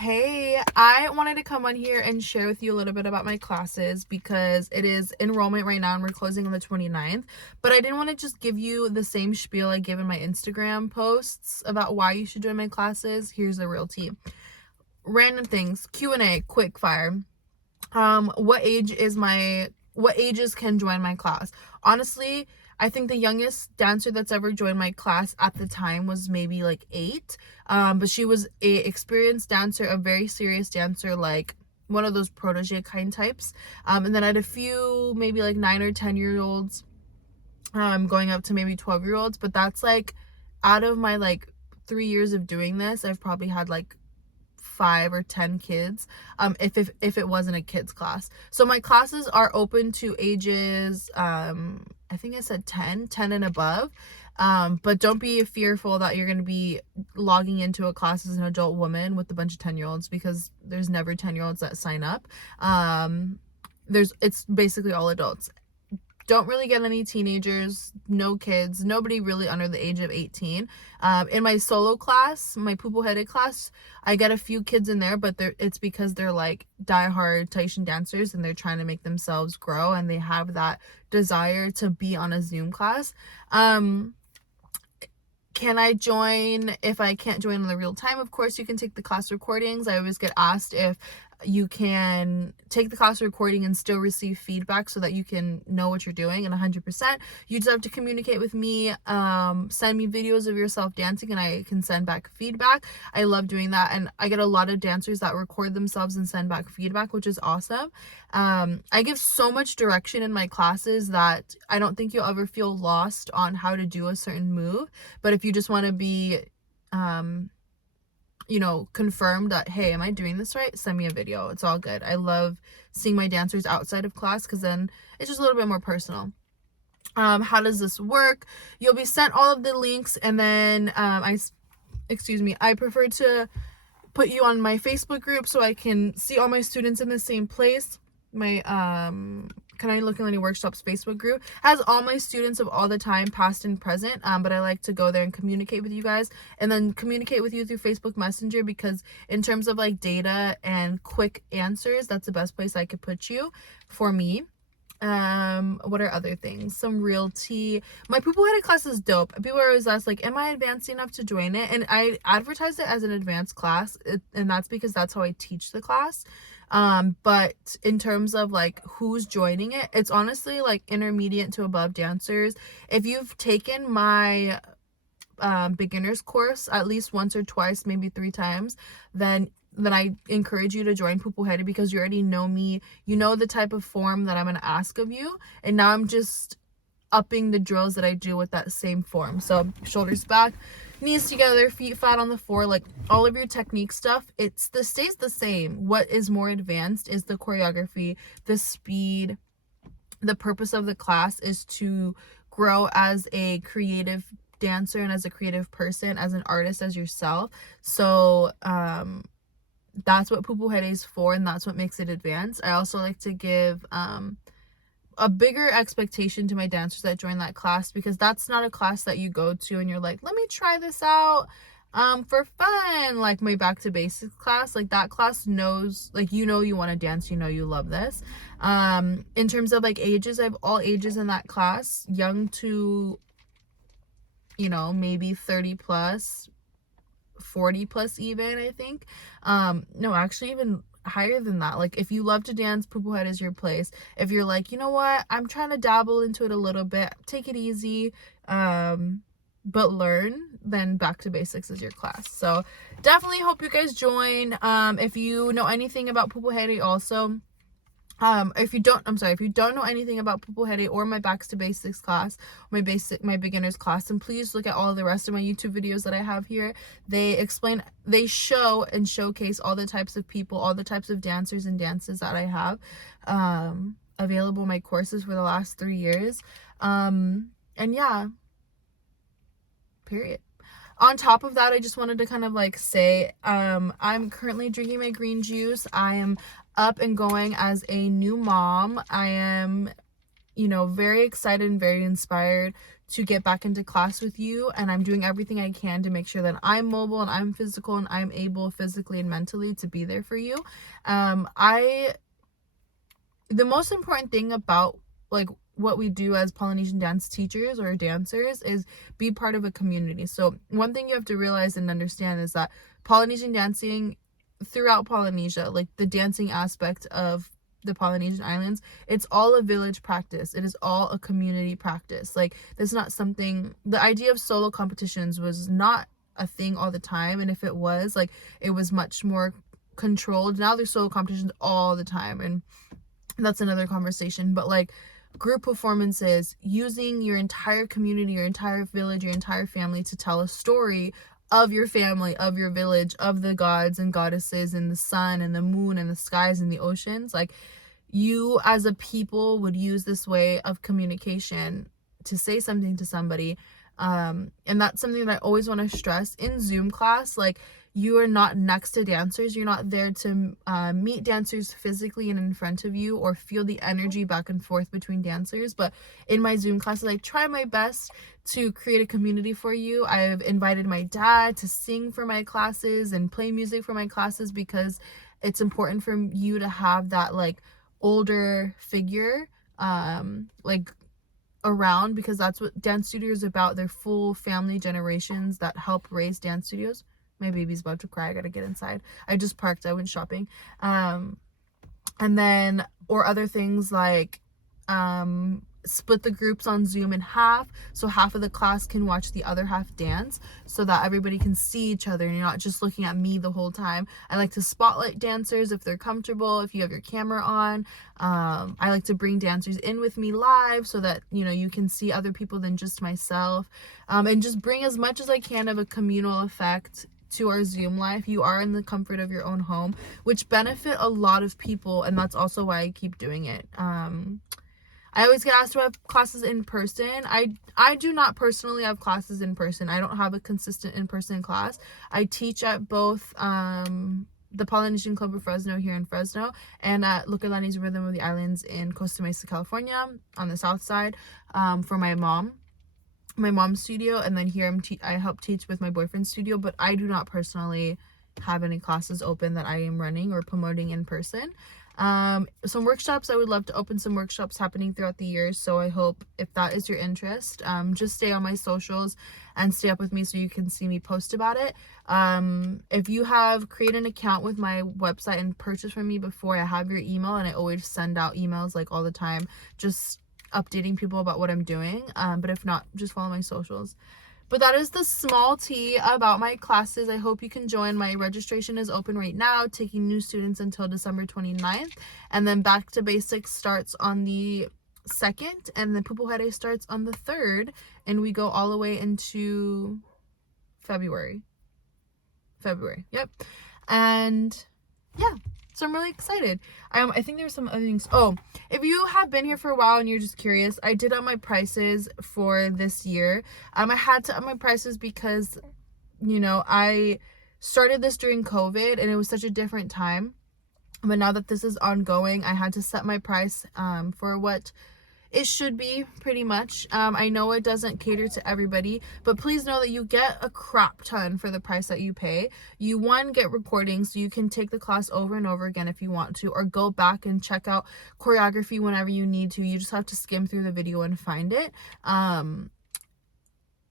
Hey, I wanted to come on here and share with you a little bit about my classes because it is enrollment right now and we're closing on the 29th. But I didn't want to just give you the same spiel I give in my Instagram posts about why you should join my classes. Here's the real tea. Random things, Q&A, quick fire. What ages can join my class? Honestly, I think the youngest dancer that's ever joined my class at the time was maybe like 8. But she was a experienced dancer, a very serious dancer, like one of those protege kind types. And then I had a few maybe like 9 or 10-year-olds, going up to maybe 12-year-olds. But that's like out of my like 3 years of doing this, I've probably had like 5 or 10 kids, if it wasn't a kids class. So my classes are open to ages, I think I said 10 and above. But don't be fearful that you're going to be logging into a class as an adult woman with a bunch of 10-year-olds, because there's never 10-year-olds that sign up. It's basically all adults. Don't really get any teenagers, no kids, nobody really under the age of 18. In my solo class, my Pupuhere class, I get a few kids in there, but it's because they're like diehard Tahitian dancers and they're trying to make themselves grow and they have that desire to be on a Zoom class. Can I join if I can't join in the real time? Of course, you can take the class recordings. I always get asked if you can take the class recording and still receive feedback so that you can know what you're doing. And 100%, you just have to communicate with me, send me videos of yourself dancing and I can send back feedback. I love doing that, and I get a lot of dancers that record themselves and send back feedback, which is awesome. I give so much direction in my classes that I don't think you'll ever feel lost on how to do a certain move. But if you just want to be confirmed that, hey, am I doing this right? Send me a video. It's all good. I love seeing my dancers outside of class because then it's just a little bit more personal. How does this work? You'll be sent all of the links, and then I prefer to put you on my Facebook group so I can see all my students in the same place. My Kanani Lokelani Workshops Facebook group has all my students of all the time, past and present, but I like to go there and communicate with you guys, and then communicate with you through Facebook Messenger, because in terms of like data and quick answers, that's the best place I could put you for me. What are other things? Some real tea. My Pupuhere class is dope. People always ask, like, am I advanced enough to join it? And I advertise it as an advanced class, and that's because that's how I teach the class. But in terms of like who's joining it, it's honestly like intermediate to above dancers. If you've taken my beginners course at least once or twice, maybe 3 times, then I encourage you to join Pupuhere, because you already know me. You know the type of form that I'm going to ask of you, and now I'm just upping the drills that I do with that same form. So shoulders back, knees together, feet flat on the floor, like all of your technique stuff, stays the same. What is more advanced is the choreography, the speed. The purpose of the class is to grow as a creative dancer and as a creative person, as an artist, as yourself. So that's what Pupuhere is for, and that's what makes it advanced. I also like to give a bigger expectation to my dancers that join that class, because that's not a class that you go to and you're like, let me try this out for fun, like my back to basics class. Like that class knows, like, you want to dance, you love this. In terms of like ages, I have all ages in that class, young to maybe 30 plus, 40 plus even, I think. No, actually even higher than that. Like if you love to dance, Pupuhere is your place. If you're like, you know what, I'm trying to dabble into it a little bit, take it easy, but learn, then back to basics is your class. So definitely hope you guys join. If you know anything about Pupuhere also, if you don't know anything about Pupuhere or my Backs to Basics class, my beginners class, then please look at all the rest of my YouTube videos that I have here. They show and showcase all the types of people, all the types of dancers and dances that I have available in my courses for the last 3 years. And yeah, period. On top of that, I just wanted to kind of like say, I'm currently drinking my green juice. I am up and going as a new mom. I am, very excited and very inspired to get back into class with you, and I'm doing everything I can to make sure that I'm mobile and I'm physical and I'm able physically and mentally to be there for you. The most important thing about like what we do as Polynesian dance teachers or dancers is be part of a community. So one thing you have to realize and understand is that Polynesian dancing throughout Polynesia, like the dancing aspect of the Polynesian islands, it's all a village practice. It is all a community practice. Like, there's not something, the idea of solo competitions was not a thing all the time, and if it was, like, it was much more controlled. Now there's solo competitions all the time, and that's another conversation. But like, group performances, using your entire community, your entire village, your entire family to tell a story of your family, of your village, of the gods and goddesses and the sun and the moon and the skies and the oceans. Like, you as a people would use this way of communication to say something to somebody. And that's something that I always want to stress in Zoom class. Like, you are not next to dancers. You're not there to meet dancers physically and in front of you or feel the energy back and forth between dancers. But in my Zoom classes, I try my best to create a community for you. I've invited my dad to sing for my classes and play music for my classes, because it's important for you to have that like older figure like around, because that's what dance studio is about. They're full family generations that help raise dance studios. My baby's about to cry. I gotta get inside. I just parked. I went shopping. And then, or other things like split the groups on Zoom in half, so half of the class can watch the other half dance, so that everybody can see each other and you're not just looking at me the whole time. I like to spotlight dancers if they're comfortable, if you have your camera on. I like to bring dancers in with me live so that, you know, you can see other people than just myself, and just bring as much as I can of a communal effect to our Zoom life. You are in the comfort of your own home, which benefit a lot of people, and that's also why I keep doing it. I always get asked to have classes in person. I do not personally have classes in person. I don't have a consistent in-person class. I teach at both the Polynesian Club of Fresno here in Fresno and at Lokelani's Rhythm of the Islands in Costa Mesa, California on the south side, for my mom's studio, and then here I help teach with my boyfriend's studio. But I do not personally have any classes open that I am running or promoting in person. Some workshops, I would love to open some workshops happening throughout the year, so I hope if that is your interest, just stay on my socials and stay up with me so you can see me post about it. If you have created an account with my website and purchased from me before, I have your email, and I always send out emails like all the time, just updating people about what I'm doing. But if not, just follow my socials. But that is the small tea about my classes. I hope you can join. My registration is open right now, taking new students until December 29th. And then Back to Basics starts on the 2nd, and then Pupuhere starts on the 3rd, and we go all the way into February. Yep. And yeah, so I'm really excited. I think there's some other things. Oh, if you have been here for a while and you're just curious, I did up my prices for this year. I had to up my prices because, you know, I started this during COVID and it was such a different time. But now that this is ongoing, I had to set my price for what it should be, pretty much. I know it doesn't cater to everybody, but please know that you get a crap ton for the price that you pay. You, one, get recordings, so you can take the class over and over again if you want to, or go back and check out choreography whenever you need to. You just have to skim through the video and find it.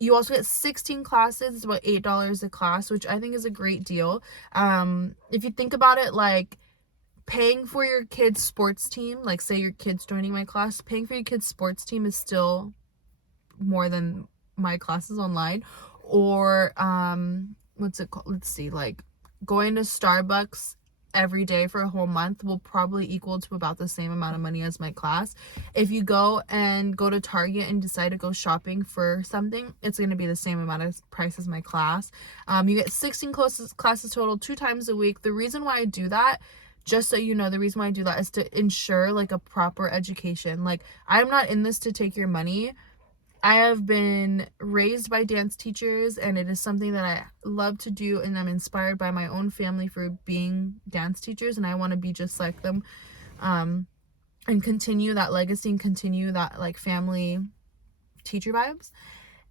You also get 16 classes. It's about $8 a class, which I think is a great deal. If you think about it, like, paying for your kid's sports team, like say your kid's joining my class, paying for your kid's sports team is still more than my classes online. Or what's it called? Let's see, like going to Starbucks every day for a whole month will probably equal to about the same amount of money as my class. If you go to Target and decide to go shopping for something, it's going to be the same amount of price as my class. You get 16 classes total 2 times a week. The reason why I do that, just so you know, the reason why I do that is to ensure like a proper education. Like, I'm not in this to take your money. I have been raised by dance teachers, and it is something that I love to do, and I'm inspired by my own family for being dance teachers, and I want to be just like them, and continue that legacy and continue that like family teacher vibes.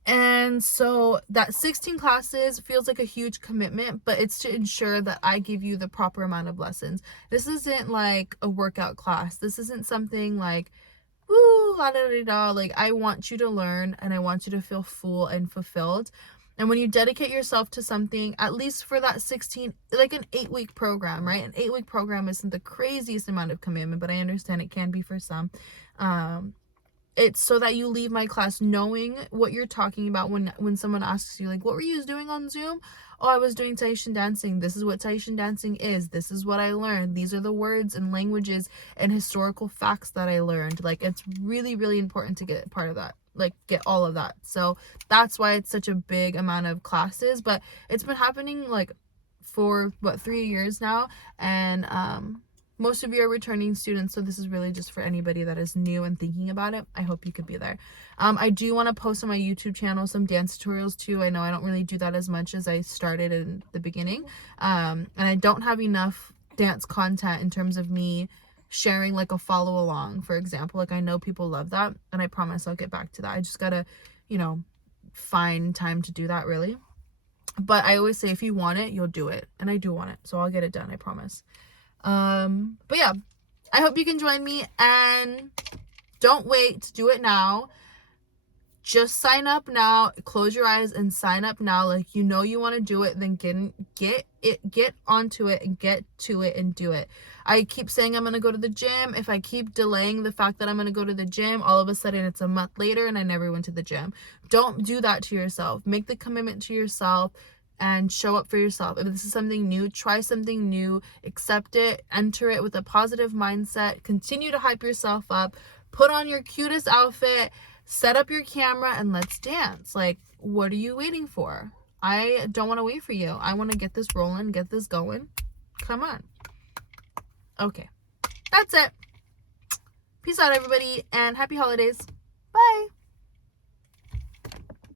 And so that 16 classes feels like a huge commitment, but it's to ensure that I give you the proper amount of lessons. This isn't like a workout class. This isn't something like, woo, la da da da. Like, I want you to learn and I want you to feel full and fulfilled. And when you dedicate yourself to something, at least for that 16, like an 8-week program, right? An 8-week program isn't the craziest amount of commitment, but I understand it can be for some. It's so that you leave my class knowing what you're talking about when someone asks you, like, what were you doing on Zoom? Oh, I was doing Tahitian dancing. This is what Tahitian dancing is. This is what I learned. These are the words and languages and historical facts that I learned. Like, it's really, really important to get part of that. Like, get all of that. So that's why it's such a big amount of classes. But it's been happening, like, for, 3 years now. And, most of you are returning students, so this is really just for anybody that is new and thinking about it. I hope you could be there. I do want to post on my YouTube channel some dance tutorials too. I know I don't really do that as much as I started in the beginning. And I don't have enough dance content in terms of me sharing like a follow along, for example. Like, I know people love that, and I promise I'll get back to that. I just gotta, find time to do that, really. But I always say, if you want it, you'll do it. And I do want it, so I'll get it done, I promise. But yeah, I hope you can join me, and don't wait, do it now. Just sign up now, close your eyes and sign up now. Like, you want to do it, then get onto it and get to it and do it. I keep saying I'm going to go to the gym. If I keep delaying the fact that I'm going to go to the gym, all of a sudden it's a month later and I never went to the gym. Don't do that to yourself. Make the commitment to yourself and show up for yourself. If this is something new, try something new, accept it, enter it with a positive mindset, continue to hype yourself up, put on your cutest outfit, set up your camera, and let's dance. Like, what are you waiting for? I don't want to wait for you. I want to get this rolling, get this going. Come on. Okay, that's it. Peace out, everybody, and happy holidays. Bye.